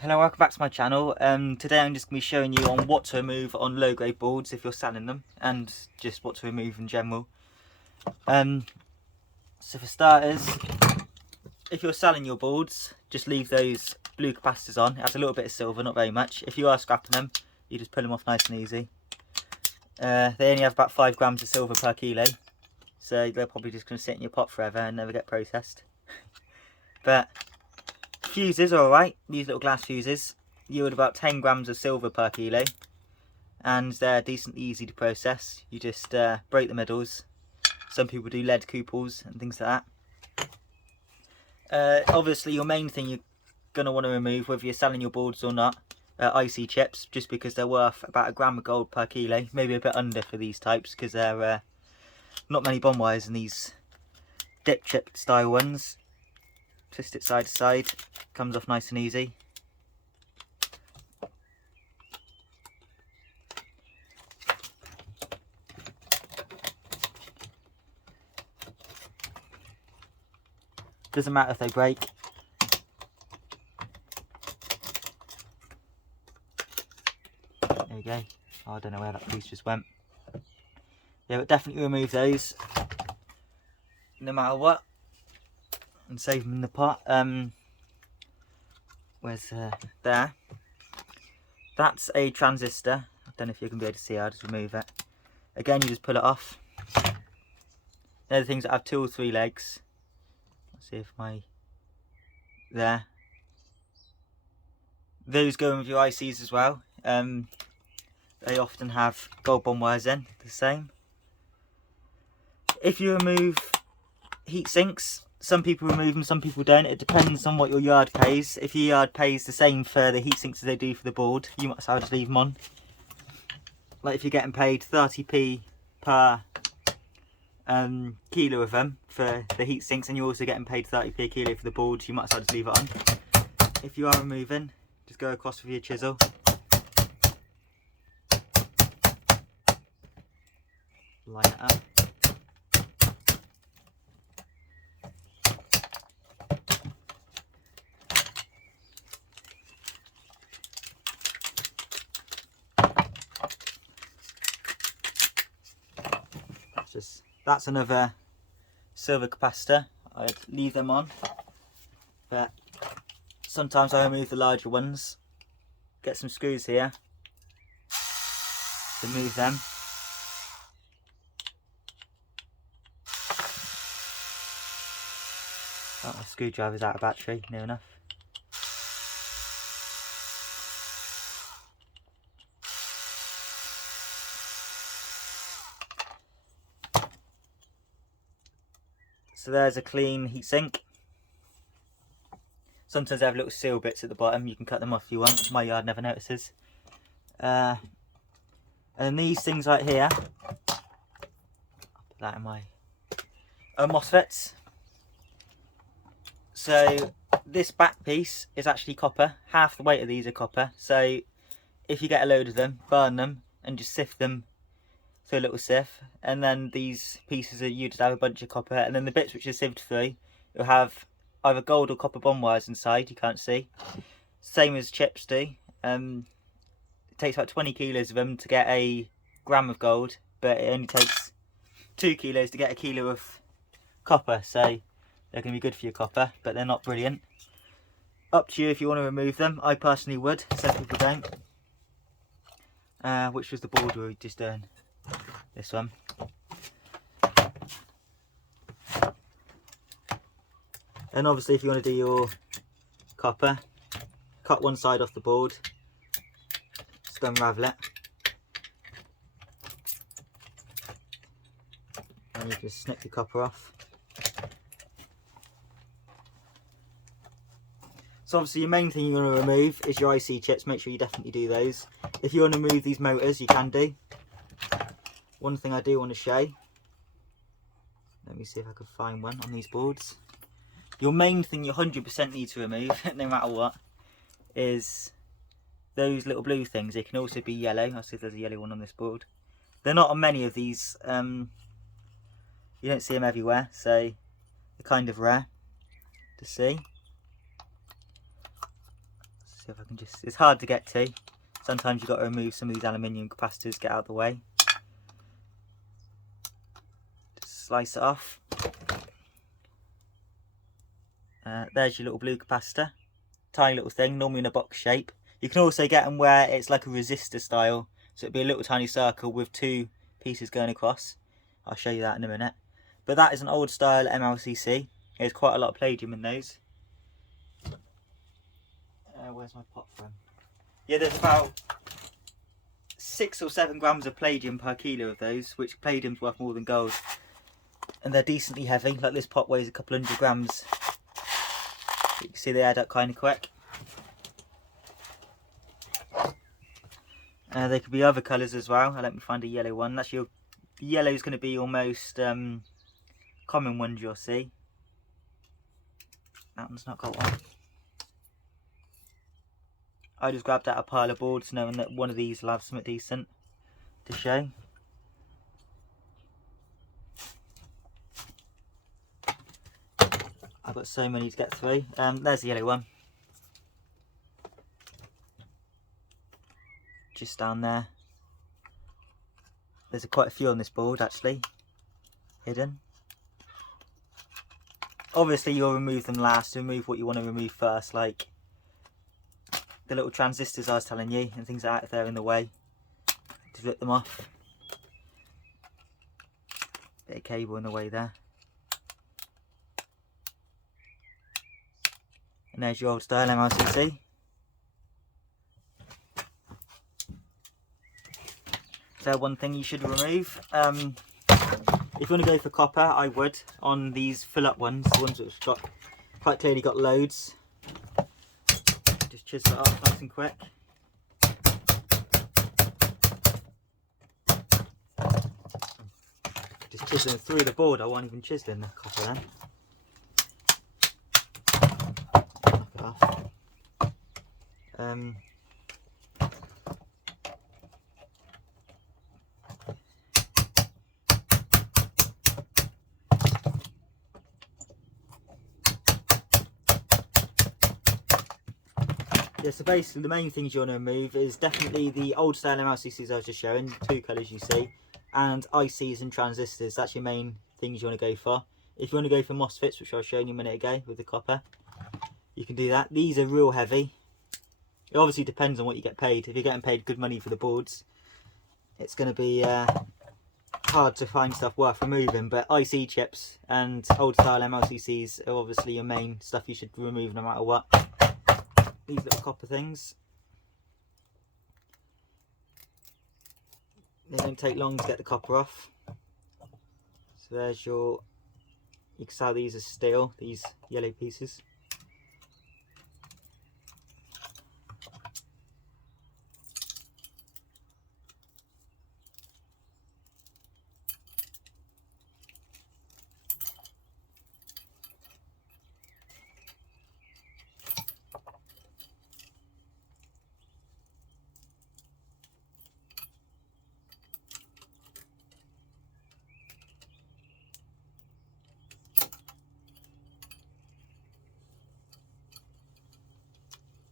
Hello, welcome back to my channel. Today I'm just going to be showing you on what to remove on low grade boards if you're selling them, and just what to remove in general. So for starters, if you're selling your boards, just leave those blue capacitors on. It has a little bit of silver, not very much. If you are scrapping them, you just pull them off nice and easy. They only have about 5 grams of silver per kilo, so they're probably just going to sit in your pot forever and never get processed. But fuses are alright, these little glass fuses yield about 10 grams of silver per kilo, and they're decently easy to process. You just break the middles. Some people do lead couples and things like that. Obviously your main thing you're going to want to remove, whether you're selling your boards or not, IC chips, just because they're worth about 1 gram of gold per kilo, maybe a bit under for these types, because they're not many bond wires in these dip chip style ones. Twist it side to side, comes off nice and easy. Doesn't matter if they break. There we go. Oh, I don't know where that piece just went. Yeah, but definitely remove those, no matter what, and save them in the pot. Where's there? That's a transistor. I don't know if you can be able to see. I'll just remove it. Again, you just pull it off. They're the things that have 2 or 3 legs. Let's see if there. Those go in with your ICs as well. They often have gold bond wires in, the same. If you remove heat sinks, some people remove them, some people don't. It depends on what your yard pays. If your yard pays the same for the heat sinks as they do for the board, you might as well just leave them on. Like if you're getting paid 30p per kilo of them for the heat sinks, and you're also getting paid 30p a kilo for the board, you might as well just leave it on. If you are removing, just go across with your chisel. Line it up. That's another silver capacitor. I'd leave them on, but sometimes I remove the larger ones. Get some screws here to move them. Oh, my screwdriver's out of battery, near enough. So there's a clean heatsink. Sometimes they have little seal bits at the bottom. You can cut them off if you want. My yard never notices. And then these things right here, I'll put that in my MOSFETs. So this back piece is actually copper. Half the weight of these are copper. So if you get a load of them, burn them and just sift them through a little sieve. And then these pieces you just have a bunch of copper. And then the bits which are sieved through, you'll have either gold or copper bond wires inside, you can't see. Same as chips do. It takes about 20 kilos of them to get a gram of gold, but it only takes 2 kilos to get a kilo of copper. So they're going to be good for your copper, but they're not brilliant. Up to you if you want to remove them. I personally would, some people don't. Which was the board we were just doing? This one. And obviously if you want to do your copper, cut one side off the board, just unravel it, and you just snip the copper off. So obviously your main thing you want to remove is your IC chips. Make sure you definitely do those. If you want to remove these motors, you can do. One thing I do want to show, let me see if I can find one on these boards. Your main thing you 100% need to remove, no matter what, is those little blue things. They can also be yellow. I'll see if there's a yellow one on this board. They're not on many of these. You don't see them everywhere, so they're kind of rare to see. see if I can just, it's hard to get to. Sometimes you've got to remove some of these aluminium capacitors, get out of the way. Just slice it off. There's your little blue capacitor. Tiny little thing, normally in a box shape. You can also get them where it's like a resistor style. So it'd be a little tiny circle with two pieces going across. I'll show you that in a minute. But that is an old style MLCC. There's quite a lot of palladium in those. Where's my pot from? Yeah, there's about 6 or 7 grams of palladium per kilo of those, which palladium's worth more than gold. And they're decently heavy, like this pot weighs a couple 100 grams. You can see they add up kind of quick. There could be other colours as well. Let me find a yellow one. That's your yellow is going to be your most common ones you'll see. That one's not got one. I just grabbed out a pile of boards knowing that one of these will have something decent to show. I've got so many to get through. There's the yellow one. Just down there. There's quite a few on this board actually, hidden. Obviously you'll remove them last, remove what you want to remove first, like the little transistors I was telling you and things like that if they're in the way, to rip them off. Bit of cable in the way there. And there's your old style MLCC. So one thing you should remove, if you want to go for copper, I would, on these fill up ones, the ones that have got, quite clearly got loads. Just chisel it up nice and quick. Just chiseling through the board, I won't even chisel in the copper then. Knock it off. Yeah, so basically the main things you want to remove is definitely the old style MLCCs I was just showing, 2 colours you see, and ICs and transistors. That's your main things you want to go for. If you want to go for MOSFETs, which I was showing you a minute ago with the copper, you can do that. These are real heavy. It obviously depends on what you get paid. If you're getting paid good money for the boards, it's going to be hard to find stuff worth removing, but IC chips and old style MLCCs are obviously your main stuff you should remove no matter what. These little copper things, they don't take long to get the copper off. So there's your, you can see these are steel, these yellow pieces.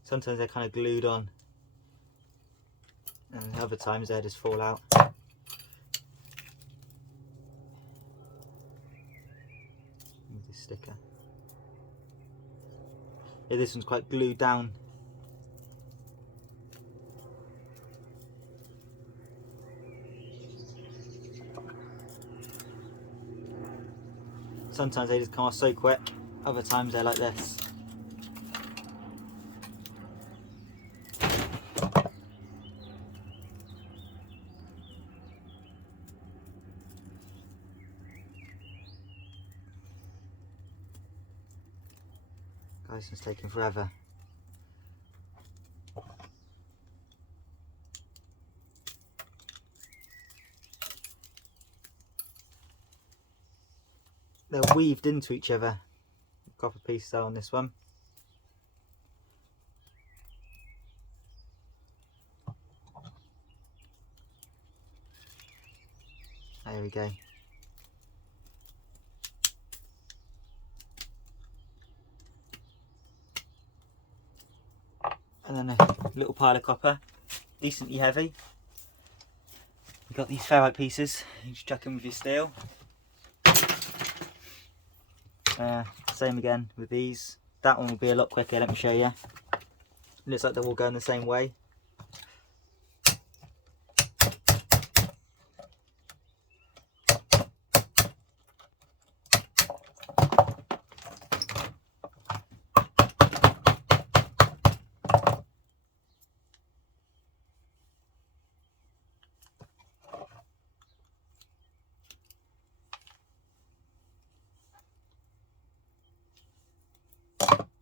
Sometimes they're kind of glued on, and other times they just fall out. With this sticker. Yeah, this one's quite glued down. Sometimes they just come off so quick, other times they're like this. Guys, it's taking forever. They're weaved into each other. Copper piece there on this one. There we go. And then and a little pile of copper, decently heavy. You've got these ferrite pieces, you just chuck them with your steel. Same again with these. That one will be a lot quicker, let me show you. Looks like they're all going the same way.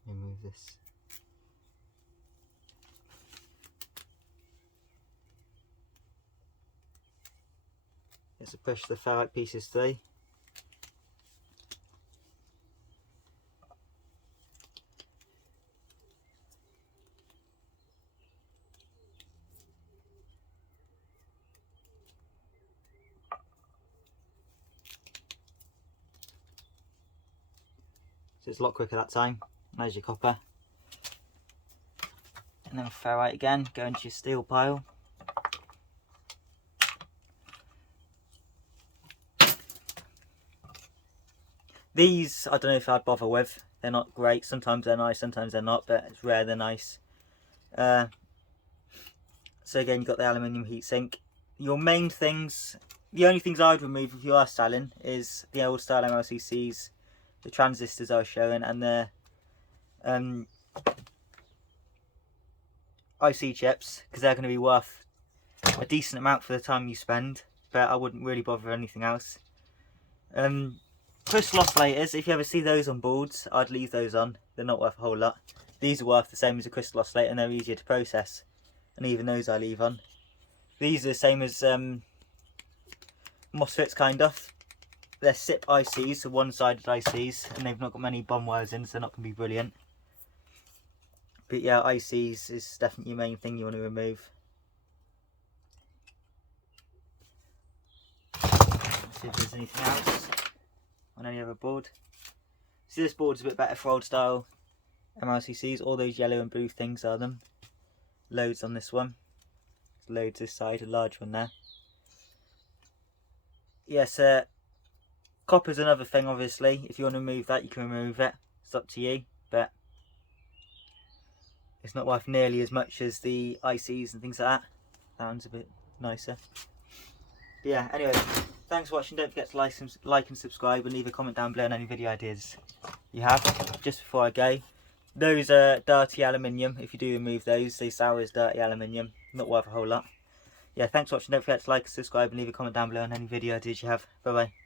Remove this. Just push the ferrite pieces through. So it's a lot quicker that time. There's your copper. And then ferrite again, go into your steel pile. These, I don't know if I'd bother with. They're not great. Sometimes they're nice, sometimes they're not, but it's rare they're nice. So again, you've got the aluminium heatsink. Your main things, the only things I'd remove if you are selling is the old style MLCCs, the transistors I was showing, and the IC chips, because they're going to be worth a decent amount for the time you spend, but I wouldn't really bother with anything else. Crystal oscillators, if you ever see those on boards, I'd leave those on. They're not worth a whole lot. These are worth the same as a crystal oscillator and they're easier to process. And even those I leave on. These are the same as MOSFETs kind of. They're SIP ICs, so one-sided ICs, and they've not got many bomb wires in, so they're not going to be brilliant. But yeah, ICs is definitely your main thing you want to remove. Let's see if there's anything else on any other board. See, this board's a bit better for old style MLCCs. All those yellow and blue things are them. Loads on this one. Loads this side, a large one there. Yes, copper's another thing obviously. If you want to remove that, you can remove it. It's up to you, but it's not worth nearly as much as the ICs and things like that. That one's a bit nicer. But yeah, anyway, thanks for watching. Don't forget to like and subscribe and leave a comment down below on any video ideas you have. Just before I go, those are dirty aluminium. If you do remove those, they sour as dirty aluminium. Not worth a whole lot. Yeah, thanks for watching. Don't forget to like and subscribe and leave a comment down below on any video ideas you have. Bye bye.